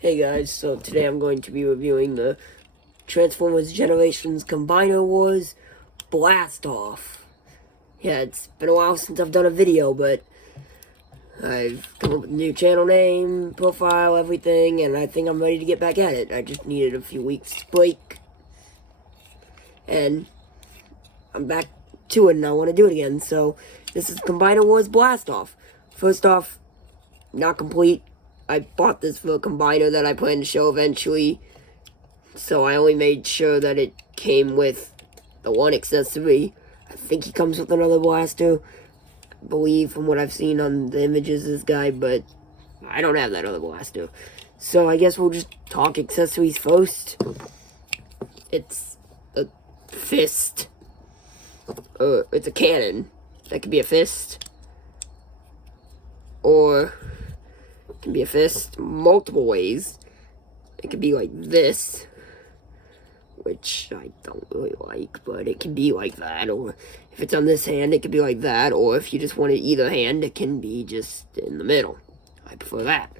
Hey guys, so today I'm going to be reviewing the Transformers Generations Combiner Wars Blast Off. Yeah, it's been a while since I've done a video, but I've come up with a new channel name, profile, everything, and I think I'm ready to get back at it. I just needed a few weeks break, and I'm back to it, and I want to do it again. So, this is Combiner Wars Blast Off. First off, not complete. I bought this for a combiner that I plan to show eventually, so I only made sure that it came with the one accessory. I think he comes with another blaster, I believe, from what I've seen on the images of this guy, but I don't have that other blaster. So I guess we'll just talk accessories first. It's a fist. It's a cannon. That could be a fist. Or it can be a fist multiple ways. It could be like this, which I don't really like, but it can be like that. Or if it's on this hand, it could be like that. Or if you just want it either hand, it can be just in the middle. I prefer that.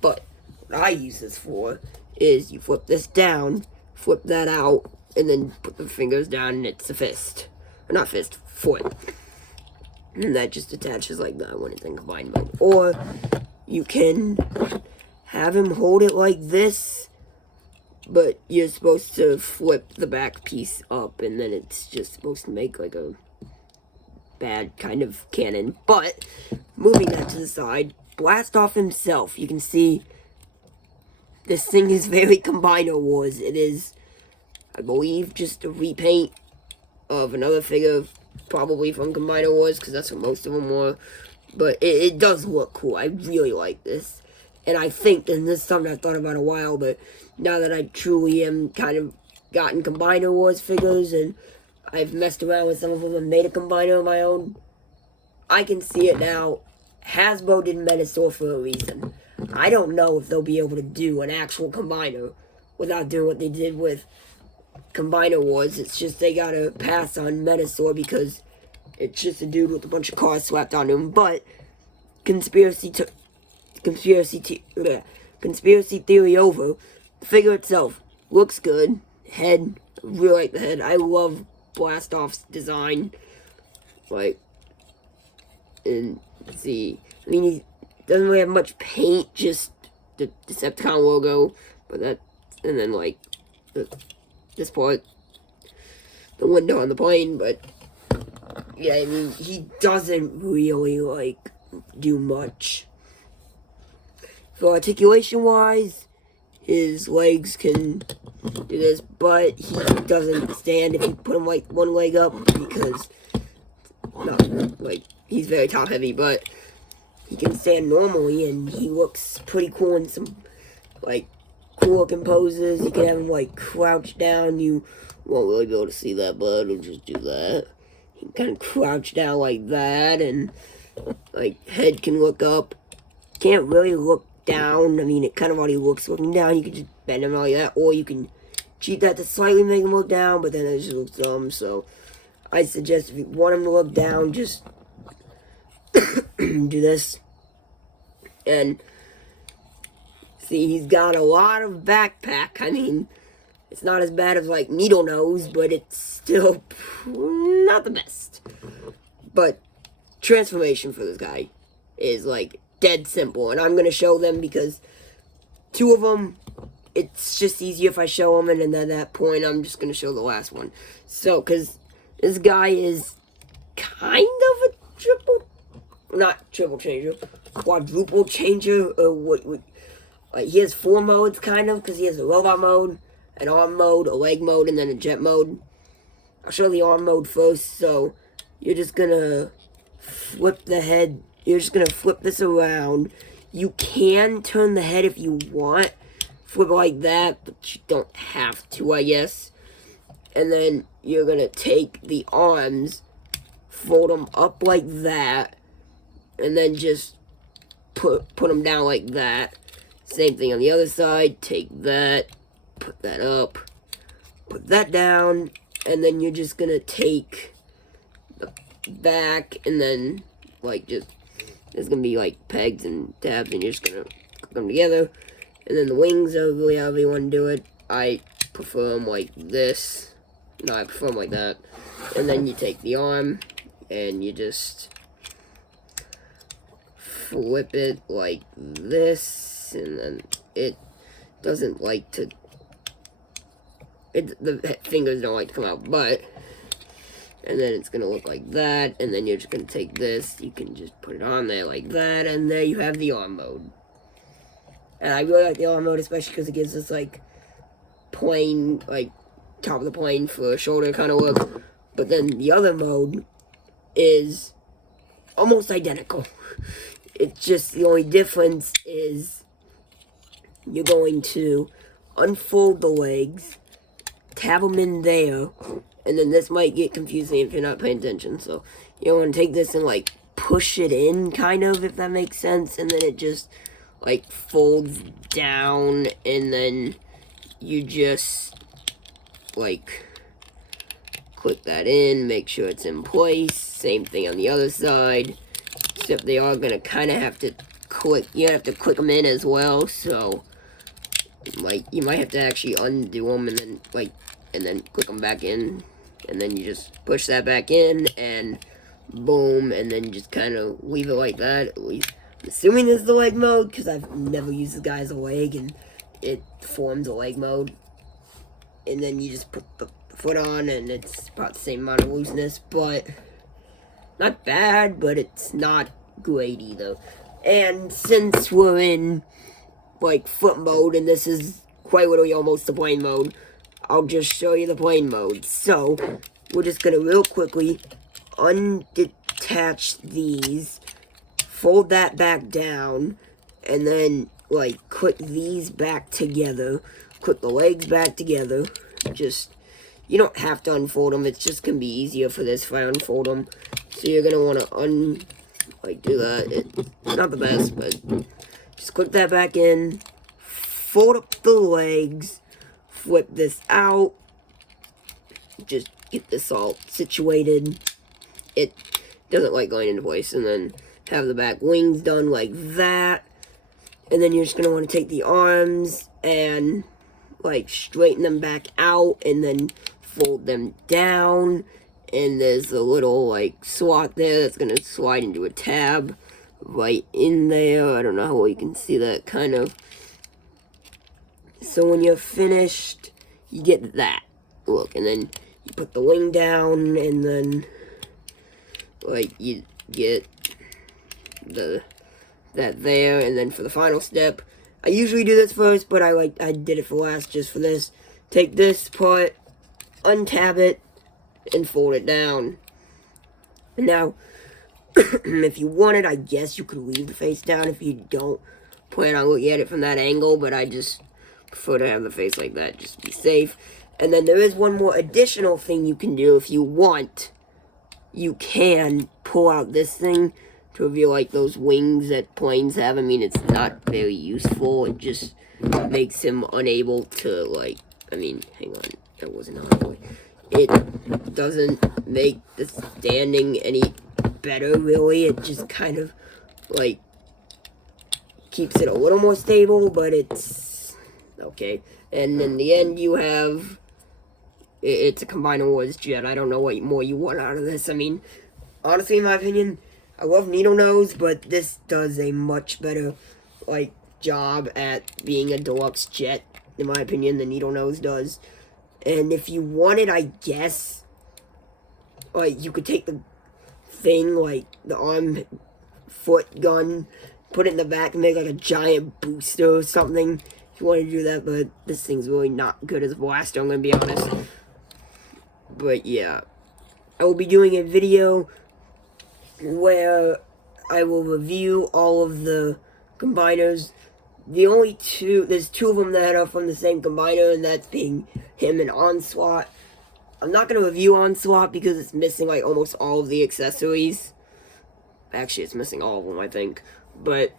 But what I use this for is you flip this down, flip that out, and then put the fingers down, and it's a fist. Or not fist, foot. And that just attaches like that when it's in combined mode. Or you can have him hold it like this, but you're supposed to flip the back piece up, and then it's just supposed to make like a bad kind of cannon. But moving that to the side, Blast Off himself, you can see this thing is very Combiner Wars. It is, I believe, just a repaint of another figure, probably from Combiner Wars, because that's what most of them were. But it does look cool. I really like this. And I think, and this is something I've thought about a while, but now that I truly am kind of gotten Combiner Wars figures, and I've messed around with some of them and made a Combiner of my own, I can see it now. Hasbro did Menasor for a reason. I don't know if they'll be able to do an actual Combiner without doing what they did with Combiner Wars. It's just they gotta pass on Menasor because it's just a dude with a bunch of cars slapped on him. But conspiracy theory over. The figure itself looks good. Head, I really like the head. I love Blast Off's design. Like, and see, I mean, he doesn't really have much paint, just the Decepticon logo. But that, and then like this part, the window on the plane. But yeah, I mean, he doesn't really like do much. For articulation wise, his legs can do this, but he doesn't stand if you put him like one leg up, because not like he's very top heavy, but he can stand normally, and he looks pretty cool in some like cool looking poses. You can have him like crouch down. You won't really be able to see that, but it'll just do that. He can kind of crouch down like that, and like head can look up. Can't really look down. I mean, it kind of already looks looking down. You can just bend him like that, or you can cheat that to slightly make him look down, but then it just looks dumb. So I suggest if you want him to look down, just do this. And see, he's got a lot of backpack. I mean, it's not as bad as like Needle Nose, but it's still not the best. But transformation for this guy is like dead simple, and I'm gonna show them because two of them, it's just easier if I show them, and then at that point I'm just gonna show the last one. So, because this guy is kind of a quadruple changer, or what like he has 4 modes kind of, because he has a robot mode, an arm mode, a leg mode, and then a jet mode. I'll show the arm mode first. So you're just gonna flip the head. You're just going to flip this around. You can turn the head if you want. Flip it like that, but you don't have to, I guess. And then you're going to take the arms, fold them up like that, and then just put them down like that. Same thing on the other side. Take that, put that up, put that down, and then you're just going to take the back, and then like just there's gonna be like pegs and tabs, and you're just gonna put them together, And then the wings are really however you want to do it. I prefer them like this. No, I prefer them like that. And then you take the arm and you just flip it like this, and then it doesn't like to, the fingers don't like to come out, but, and then it's going to look like that, and then you're just going to take this, you can just put it on there like that, and there you have the arm mode. And I really like the arm mode, especially because it gives us, like, plane, like, top of the plane for a shoulder kind of look. But then the other mode is almost identical. It's just the only difference is you're going to unfold the legs, tab them in there, and then this might get confusing if you're not paying attention. So you want to take this and like push it in, kind of, if that makes sense, and then it just like folds down, and then you just like click that in, make sure it's in place. Same thing on the other side, except they are gonna kind of have to click. You have to click them in as well. So like you might have to actually undo them and then click them back in, and then you just push that back in, and boom, and then you just kind of leave it like that. At least I'm assuming this is the leg mode, because I've never used this guy as a leg, and it forms a leg mode. And then you just put the foot on, and it's about the same amount of looseness, but not bad, but it's not great either. And since we're in like foot mode, and this is quite literally almost the plane mode, I'll just show you the plane mode. So we're just gonna real quickly undetach these, fold that back down, and then like click these back together, click the legs back together. Just, you don't have to unfold them, it's just gonna be easier for this if I unfold them. So you're gonna want to do that. It's not the best, but just click that back in, fold up the legs, flip this out, just get this all situated. It doesn't like going into place, and then have the back wings done like that. And then you're just gonna want to take the arms and like straighten them back out, and then fold them down, and there's a little like slot there that's gonna slide into a tab right in there. I don't know how well you can see that, kind of. So when you're finished, you get that look, and then you put the wing down, and then like you get that there. And then for the final step, I usually do this first, but I did it for last just for this. Take this part, untab it, and fold it down. And now, if you wanted, I guess you could leave the face down if you don't plan on looking at it from that angle, but I just prefer to have the face like that, just to be safe. And then there is one more additional thing you can do if you want. You can pull out this thing to reveal like those wings that planes have. I mean, it's not very useful. It just makes him unable to, like, I mean, hang on, that wasn't on the way. It doesn't make the standing any better, really. It just kind of, like, keeps it a little more stable, but it's okay. And in the end, you have, it's a Combiner Wars jet. I don't know what more you want out of this. I mean, honestly, in my opinion, I love Needle Nose, but this does a much better, like, job at being a deluxe jet, in my opinion, than Needle Nose does. And if you wanted, I guess, like, you could take the thing, like, the arm, foot gun, put it in the back and make, like, a giant booster or something, if you want to do that, but this thing's really not good as a blaster, I'm going to be honest. But, yeah. I will be doing a video where I will review all of the combiners. The only two, there's two of them that are from the same combiner, and that's being him and Onslaught. I'm not going to review Onslaught because it's missing like almost all of the accessories. Actually, it's missing all of them, I think. But,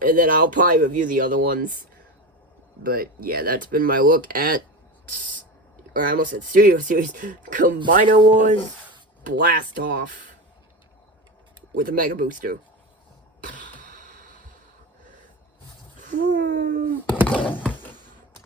and then I'll probably review the other ones. But yeah, that's been my look at, or I almost said Studio Series, Combiner Wars Blast Off with a Mega Booster.